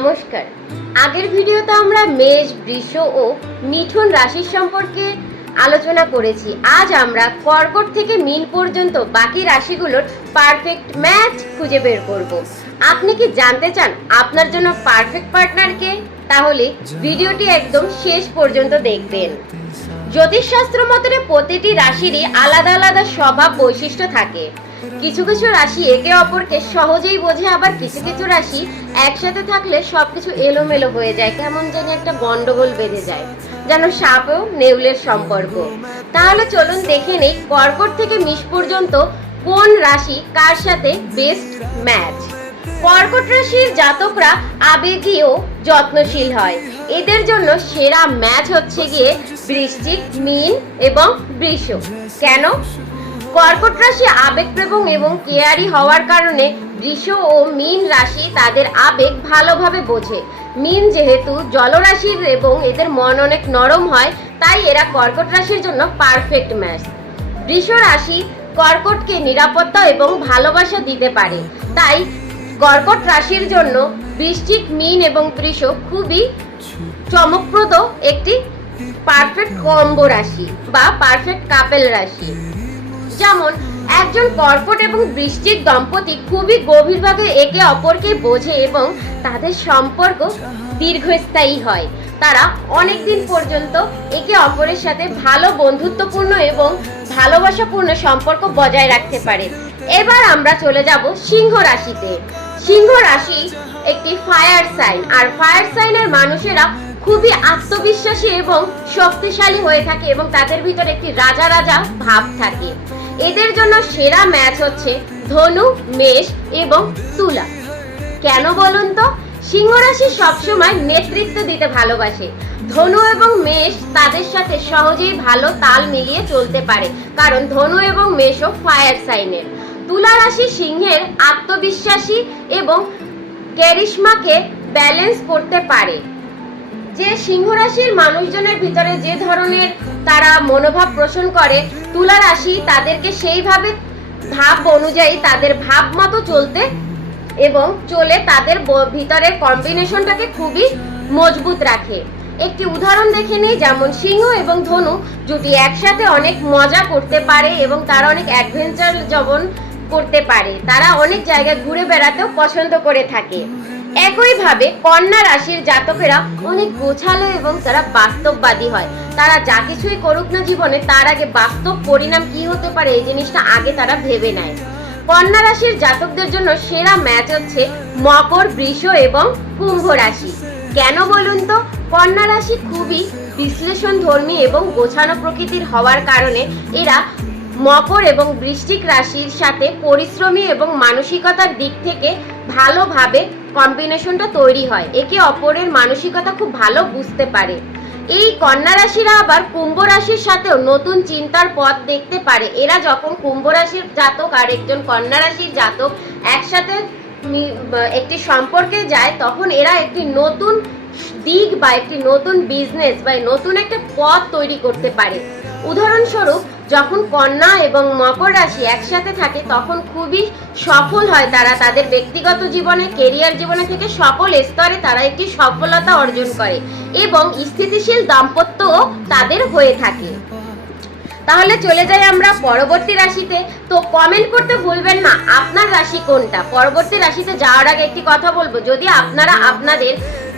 নমস্কার। আগের ভিডিওতে আমরা মেষ, বৃষ ও মিঠুন রাশির সম্পর্কে আলোচনা করেছি। আজ আমরা কর্কট থেকে মিন পর্যন্ত বাকি রাশিগুলোর পারফেক্ট ম্যাচ খুঁজে বের করব। আপনি কি জানতে চান আপনার জন্য পারফেক্ট পার্টনারকে তাহলে ভিডিওটি একদম শেষ পর্যন্ত দেখবেন। জ্যোতিষশাস্ত্র মতে প্রতিটি রাশিরই আলাদা আলাদা স্বভাব বৈশিষ্ট্য থাকে। কিছু কিছু রাশি একে অপরকে সহজেই বোঝে, আবার কিছু কিছু রাশি একসাথে থাকলে সবকিছু এলোমেলো হয়ে যায়। কেমন জানি একটা গন্ডগোল বেঁধে যায়। যেন সাপ ও নেউলের সম্পর্ক। তাহলে চলুন দেখে নেই কর্কট থেকে মিশ পর্যন্ত কোন রাশি কার সাথে বেস্ট ম্যাচ কর্কট রাশির জাতকরা আবেগী ও যত্নশীল হয়। এদের জন্য সেরা ম্যাচ হচ্ছে গিয়ে বৃশ্চিক, মিন এবং বৃষ। কেন? কর্কট রাশি আবেগপ্রবণ এবং কেয়ারি হওয়ার কারণে বৃষ ও মীন রাশি তাদের আবেগ ভালোভাবে বোঝে। মীন যেহেতু জলরাশির এবং এদের মন অনেক নরম হয়, তাই এরা কর্কট রাশির জন্য পারফেক্ট ম্যাচ বৃষ রাশি কর্কটকে নিরাপত্তা এবং ভালোবাসা দিতে পারে। তাই কর্কট রাশির জন্য বৃশ্চিক, মিন এবং বৃষ খুবই চমকপ্রদ একটি পারফেক্ট কম্বো রাশি বা পারফেক্ট কাপেল রাশি। যেমন, একজন কর্কট এবং বৃশ্চিক দম্পতি খুবই গভীরভাবে একে অপরকে বোঝে এবং তাদের সম্পর্ক দীর্ঘস্থায়ী হয়। তারা অনেক দিন পর্যন্ত একে অপরের সাথে ভালো বন্ধুত্বপূর্ণ এবং ভালোবাসাপূর্ণ সম্পর্ক বজায় রাখতে পারে। এবার আমরা চলে যাব সিংহ রাশিতে। সিংহ রাশি একটি ফায়ার সাইন আর ফায়ার সাইনের মানুষেরা খুবই আত্মবিশ্বাসী এবং শক্তিশালী হয়ে থাকে এবং তাদের ভিতরে একটি রাজা রাজা ভাব থাকে। এদের জন্য সেরা ম্যাচ হচ্ছে ধনু, মেষ এবং তুলা। কেন বলুন তো? সিংহ রাশি সবসময় নেতৃত্ব দিতে ভালোবাসে। ধনু এবং মেষ তাদের সাথে সহজেই ভালো তাল মিলিয়ে চলতে পারে, কারণ ধনু এবং মেষও ফায়ার সাইনের তুলা রাশি সিংহের আত্মবিশ্বাসী এবং ক্যারিশমাকে ব্যালেন্স করতে পারে। যে সিংহ রাশির মানুষজনের ভিতরে যে ধরনের তারা মনোভাব পোষণ করে, তুলা রাশি তাদেরকে সেইভাবে ভাব অনুযায়ী তাদের ভাব মতো চলতে এবং চলে তাদের ভিতরের কম্বিনেশনটাকে খুবই মজবুত রাখে। একটি উদাহরণ দেখে নিই, যেমন সিংহ এবং ধনু যদি একসাথে অনেক মজা করতে পারে এবং তারা অনেক অ্যাডভেঞ্চার জবন করতে পারে। তারা অনেক জায়গায় ঘুরে বেড়াতেও পছন্দ করে থাকে। একইভাবে কন্যা রাশির জাতকেরা অনেক গোছালো এবং তারা বাস্তববাদী হয়। তারা যা কিছুই করুক না জীবনে, তার আগে বাস্তব পরিণাম কি হতে পারে এই জিনিসটা আগে তারা ভেবে নেয়। কন্যা রাশির জাতকদের জন্য সেরা ম্যাচ হচ্ছে মকর, বৃষ এবং কুম্ভ রাশি। কেন বলুন তো? কন্যা রাশি খুবই বিশ্লেষণ ধর্মী এবং গোছানো প্রকৃতির হওয়ার কারণে এরা মকর এবং বৃষ্টিক রাশির সাথে পরিশ্রমী এবং মানসিকতার দিক থেকে ভালোভাবে কম্বিনেশনটা তৈরি হয়। একে অপরের মানসিকতা খুব ভালো বুঝতে পারে। এই কন্যা রাশিরা আবার কুম্ভ রাশির সাথেও নতুন চিন্তার পথ দেখতে পারে। এরা যখন কুম্ভ রাশির জাতক আর একজন কন্যা রাশির জাতক একসাথে একটি সম্পর্কে যায়, তখন এরা একটি নতুন দিক বা একটি নতুন বিজনেস বা নতুন একটা পথ তৈরি করতে পারে। উদাহরণস্বরূপ যখন কন্যা এবং মকর রাশি একসাথে থাকে, তখন খুবই সফল হয় তারা। তাদের ব্যক্তিগত জীবনে কেরিয়ার জীবনে থেকে সকল স্তরে তারা একটি সফলতা অর্জন করে এবং স্থিতিশীল দাম্পত্যও তাদের হয়ে থাকে। তাহলে চলে যাই আমরা পরবর্তী রাশিতে। তো কমেন্ট করতে ভুলবেন না, আপনার রাশি কোনটা? পরবর্তী রাশিতে যাওয়ার আগে একটি কথা বলব। যদি আপনারা আপনাদের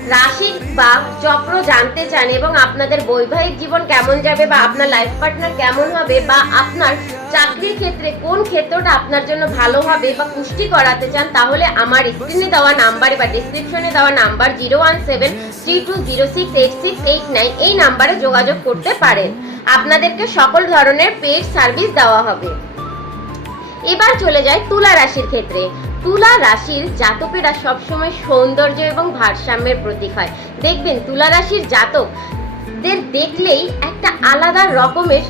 রাশি বা চক্র জানতে চান এবং আপনাদের বৈবাহিক জীবন কেমন যাবে বা আপনার লাইফ পার্টনার কেমন হবে বা আপনার চাকরির ক্ষেত্রে কোন ক্ষেত্রটা আপনার জন্য ভালো হবে বা পুষ্টি করাতে চান, তাহলে আমার স্ক্রিনে দেওয়া নাম্বারে বা ডিসক্রিপশনে দেওয়া number zero one seven three two zero six eight six eight nine এই নাম্বারে যোগাযোগ করতে পারেন। আপনাদেরকে সকল ধরনের পেড সার্ভিস দেওয়া হবে। এবার চলে যায় তুলা রাশির ক্ষেত্রে। তুলা রাশির জাতকেরা সবসময় সৌন্দর্য এবং ভারসাম্যের প্রতীক হয়। দেখবেন তুলা রাশির জাতকদের দেখলেই একটা আলাদা রকমের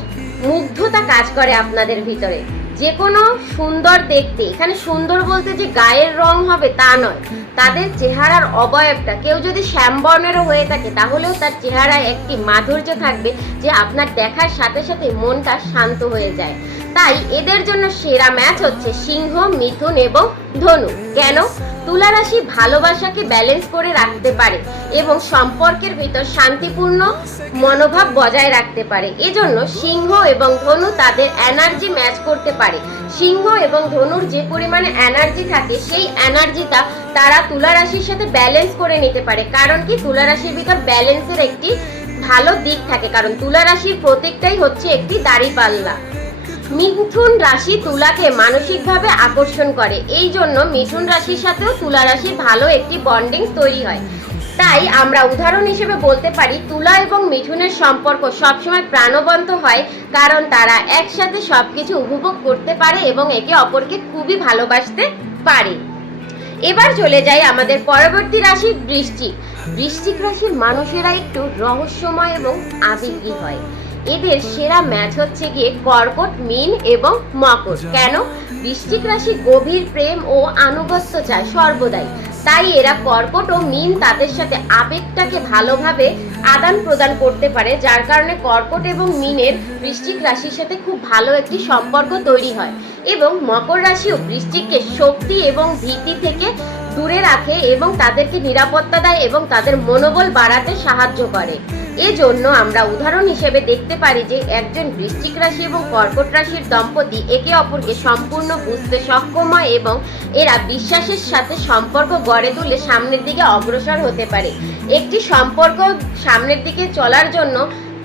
মুগ্ধতা কাজ করে আপনাদের ভিতরে। যে কোনো সুন্দর দেখতে, এখানে সুন্দর বলতে যে গায়ের রং হবে তা নয়। তাদের চেহারার অবয়বটা, কেউ যদি শ্যামবর্ণেরও হয়ে থাকে, তাহলেও তার চেহারায় একটি মাধুর্য থাকবে যে আপনার দেখার সাথে সাথে মনটা শান্ত হয়ে যায়। তাই এদের জন্য সেরা ম্যাচ হচ্ছে সিংহ, মিথুন এবং ধনু। কেন? তুলা রাশি ভালোবাসাকে ব্যালেন্স করে রাখতে পারে এবং সম্পর্কের ভিতর শান্তিপূর্ণ মনোভাব বজায় রাখতে পারে। এজন্য সিংহ এবং ধনু তাদের এনার্জি ম্যাচ করতে পারে। সিংহ এবং ধনুর যে পরিমাণে এনার্জি থাকে, সেই এনার্জিটা তারা তুলা রাশির সাথে ব্যালেন্স করে নিতে পারে। কারণ কি? তুলা রাশির ভিতর ব্যালেন্সের একটি ভালো দিক থাকে। কারণ তুলা রাশির প্রত্যেকটাই হচ্ছে একটি দাড়িপাল্লা মিথুন রাশি তুলাকে মানসিকভাবে আকর্ষণ করে। এই জন্য মিথুন রাশির সাথেও তুলা রাশির ভালো একটি বন্ডিং তৈরি হয়। তাই আমরা উদাহরণ হিসেবে বলতে পারি, তুলা এবং মিথুনের সম্পর্ক সবসময় প্রাণবন্ত হয়, কারণ তারা একসাথে সব কিছু উপভোগ করতে পারে এবং একে অপরকে খুবই ভালোবাসতে পারে। এবার চলে যাই আমাদের পরবর্তী রাশি বৃশ্চিক বৃষ্টিক রাশির মানুষেরা একটু রহস্যময় এবং আবেগী হয়। এদের সেরা ম্যাচ হচ্ছে গিয়ে কর্কট, মিন এবং মকর। কেন? বৃষ্টিক রাশি গভীর প্রেম ও আনুগত্য চায় সর্বদাই। তাই এরা কর্কট ও মিন তাদের সাথে আবেগটাকে ভালোভাবে আদান প্রদান করতে পারে, যার কারণে কর্কট এবং মিনের বৃষ্টিক রাশির সাথে খুব ভালো একটি সম্পর্ক তৈরি হয়। এবং মকর রাশিও বৃশ্চিককে শক্তি এবং ভীতি থেকে দূরে রাখে এবং তাদেরকে নিরাপত্তা দেয় এবং তাদের মনোবল বাড়াতে সাহায্য করে। এজন্য আমরা উদাহরণ হিসেবে দেখতে পারি যে একজন বৃশ্চিক রাশি এবং কর্কট রাশির দম্পতি একে অপরকে সম্পূর্ণ বুঝতে সক্ষম হয় এবং এরা বিশ্বাসের সাথে সম্পর্ক গড়ে তুলে সামনের দিকে অগ্রসর হতে পারে। একটি সম্পর্ক সামনের দিকে চলার জন্য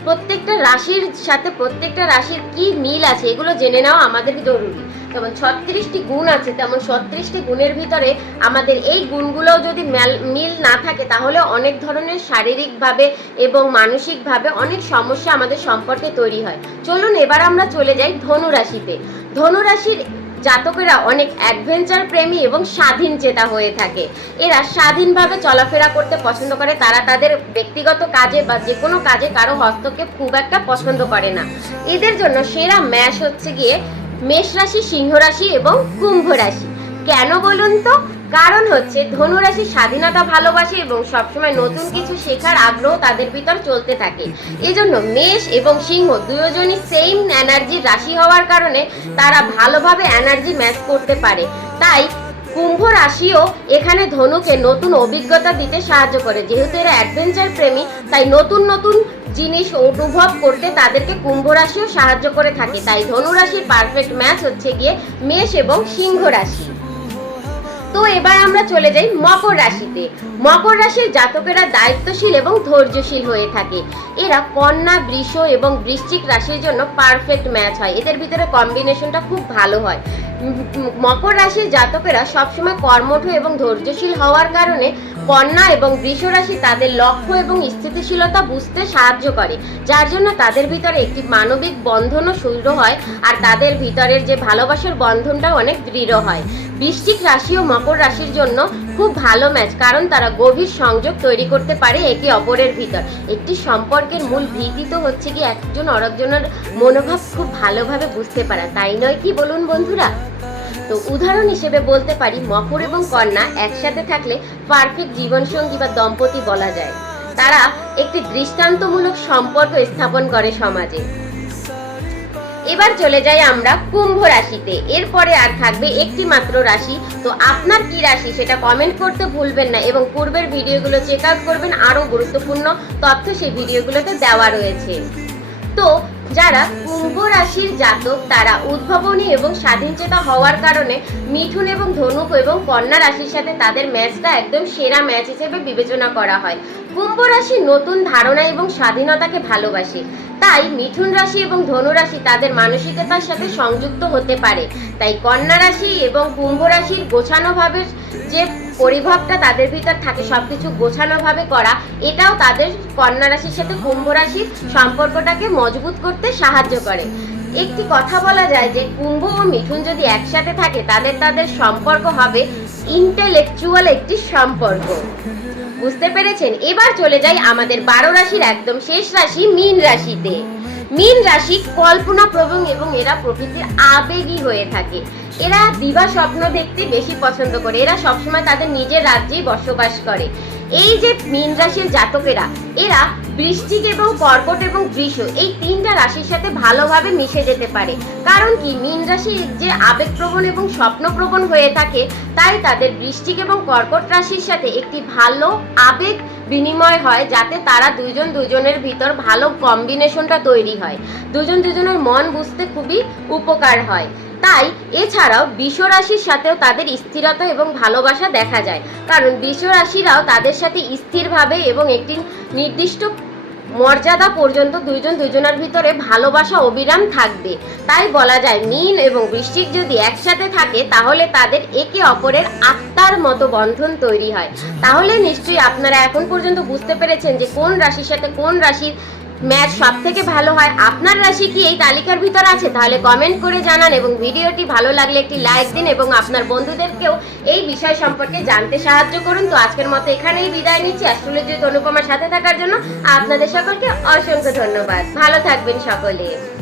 প্রত্যেকটা রাশির সাথে প্রত্যেকটা রাশির কি মিল আছে, এগুলো জেনে নেওয়া আমাদের জরুরি। যেমন ছত্রিশটি গুণ আছে, তেমন ছত্রিশটি গুণের ভিতরে আমাদের এই গুণগুলোও যদি মেল- না থাকে, তাহলে অনেক ধরনের শারীরিকভাবে এবং মানসিকভাবে অনেক সমস্যা আমাদের সম্পর্কে তৈরি হয়। চলুন এবার আমরা চলে যাই ধনু রাশিতে ধনু রাশির জাতকেরা অনেক অ্যাডভেঞ্চার প্রেমী এবং স্বাধীন চেতা হয়ে থাকে। এরা স্বাধীনভাবে চলাফেরা করতে পছন্দ করে, তারা তাদের ব্যক্তিগত কাজে বা যে কোনো কাজে কারও হস্তক্ষেপ খুব একটা পছন্দ করে না। এদের জন্য সেরা ম্যাশ হচ্ছে গিয়ে মেষ রাশি সিংহ রাশি এবং কুম্ভ রাশি কেন বলুন তো? কারণ হচ্ছে ধনুরাশি স্বাধীনতা ভালোবাসে এবং সবসময় নতুন কিছু শেখার আগ্রহ তাদের ভিতর চলতে থাকে। এজন্য মেষ এবং সিংহ দুজনই সেম এনার্জির রাশি হওয়ার কারণে তারা ভালোভাবে এনার্জি ম্যাচ করতে পারে। তাই কুম্ভ রাশিও এখানে ধনুকে নতুন অভিজ্ঞতা দিতে সাহায্য করে। যেহেতু এরা অ্যাডভেঞ্চার প্রেমী, তাই নতুন নতুন জিনিস অনুভব করতে তাদেরকে কুম্ভ রাশিও সাহায্য করে থাকে। তাই ধনু রাশির পারফেক্ট ম্যাচ হচ্ছে গিয়ে মেষ এবং সিংহ রাশি। তো এবার আমরা চলে যাই মকর রাশিতে। মকর রাশির জাতকেরা দায়িত্বশীল এবং ধৈর্যশীল হয়ে থাকে। এরা কন্যা, বৃষ এবং বৃশ্চিক রাশির জন্য পারফেক্ট ম্যাচ হয়। এদের ভিতরে কম্বিনেশনটা খুব ভালো হয়। মকর রাশির জাতকেরা সবসময় কর্মঠ এবং ধৈর্যশীল হওয়ার কারণে কন্যা এবং বৃষ রাশি তাদের লক্ষ্য এবং স্থিতিশীলতা বুঝতে সাহায্য করে, যার জন্য তাদের ভিতরে একটি মানবিক বন্ধনও শুরু হয় আর তাদের ভিতরের যে ভালোবাসার বন্ধনটাও অনেক দৃঢ় হয়। বৃশ্চিক রাশি ও মকর রাশির জন্য খুব ভালো ম্যাচ কারণ তারা গভীর সংযোগ তৈরি করতে পারে একে অপরের ভিতর। একটি সম্পর্কের মূল ভিত্তি তো হচ্ছে কি একজন আরেকজনের মনোভাব খুব ভালোভাবে বুঝতে পারা। তাই নয় কি বলুন বন্ধুরা? তো উদাহরণ হিসেবে বলতে পারি, মকর এবং কন্যা একসাথে থাকলে পারফেক্ট জীবনসঙ্গী বা দম্পতি বলা যায়। তারা একটি দৃষ্টান্তমূলক সম্পর্ক স্থাপন করে সমাজে। এবার চলে যাই আমরা কুম্ভ রাশিতে। এরপরে আর থাকবে একটি মাত্র রাশি। তো আপনার কি রাশি সেটা কমেন্ট করতে ভুলবেন না এবং পূর্বের ভিডিওগুলো চেক আউট করবেন, আরও গুরুত্বপূর্ণ তথ্য সেই ভিডিওগুলোতে দেওয়া রয়েছে। তো যারা কুম্ভ রাশির জাতক, তারা উদ্ভাবনী এবং স্বাধীনচেতা হওয়ার কারণে মিথুন এবং ধনুক এবং কন্যা রাশির সাথে তাদের ম্যাচটা একদম সেরা ম্যাচ হিসেবে বিবেচনা করা হয়। কুম্ভ রাশি নতুন ধারণা এবং স্বাধীনতাকে ভালোবাসে। তাই মিথুন রাশি এবং ধনু রাশি তাদের মানসিকতার সাথে সংযুক্ত হতে পারে। তাই কন্যা রাশি এবং কুম্ভ রাশির গোছানোভাবে যে পরিভাবটা তাদের ভিতর থাকে, সবকিছু গোছানোভাবে করা, এটাও তাদের কন্যা রাশির সাথে কুম্ভ রাশির সম্পর্কটাকে মজবুত করতে সাহায্য করে। একটি কথা বলা যায় যে কুম্ভ ও মিথুন যদি একসাথে থাকে, তাদের তাদের সম্পর্ক হবে ইন্টেলেকচুয়াল একটি সম্পর্ক। বুঝতে পেরেছেন? এবার চলে যাই আমাদের বারো রাশির একদম শেষ রাশি, মীন রাশিতে। মীন রাশি কল্পনা প্রবণ এবং এরা প্রকৃতির আবেগী হয়ে থাকে। এরা দিবা স্বপ্ন দেখতে বেশি পছন্দ করে। এরা সবসময় তাদের নিজের রাজ্যেই বসবাস করে। এই যে মীন রাশির জাতকেরা, এরা বৃশ্চিক এবং কর্কট এবং বৃষ এই তিনটা রাশির সাথে ভালোভাবে মিশে যেতে পারে। কারণ কি? মীন রাশি যে আবেগপ্রবণ এবং স্বপ্নপ্রবণ হয়ে থাকে, তাই তাদের বৃষ্টিক এবং কর্কট রাশির সাথে একটি ভালো আবেগ বিনিময় হয়, যাতে তারা দুজন দুজনের ভিতর ভালো কম্বিনেশনটা তৈরি হয়। দুজন দুজনের মন বুঝতে খুবই উপকার হয়। তাই এছাড়াও বিষ রাশির সাথেও তাদের স্থিরতা এবং ভালোবাসা দেখা যায়। কারণ বিষ রাশিরাও তাদের সাথে স্থিরভাবে এবং একটি নির্দিষ্ট মর্যাদা পর্যন্ত দুইজন দুজনের ভিতরে ভালোবাসা, অবিরাম থাকবে। তাই বলা যায় মীন এবং বৃশ্চিক যদি একসাথে থাকে, তাহলে তাদের একে অপরের আত্মার মতো বন্ধন তৈরি হয়। তাহলে নিশ্চয়ই আপনারা এখন পর্যন্ত বুঝতে পেরেছেন যে কোন রাশির সাথে কোন রাশির ম্যাচ সব থেকে ভালো হয় আপনার রাশি কি এই তালিকার ভিতর আছে? তাহলে কমেন্ট করে জানান এবং ভিডিওটি ভালো লাগলে একটি লাইক দিন এবং আপনার বন্ধুদেরকেও এই বিষয় সম্পর্কে জানতে সাহায্য করুন। তো আজকের মতো এখানেই বিদায় নিচ্ছি। অ্যাস্ট্রোলজি অনুপমার সাথে থাকার জন্য আপনাদের সকলকে অসংখ্য ধন্যবাদ। ভালো থাকবেন সকলে।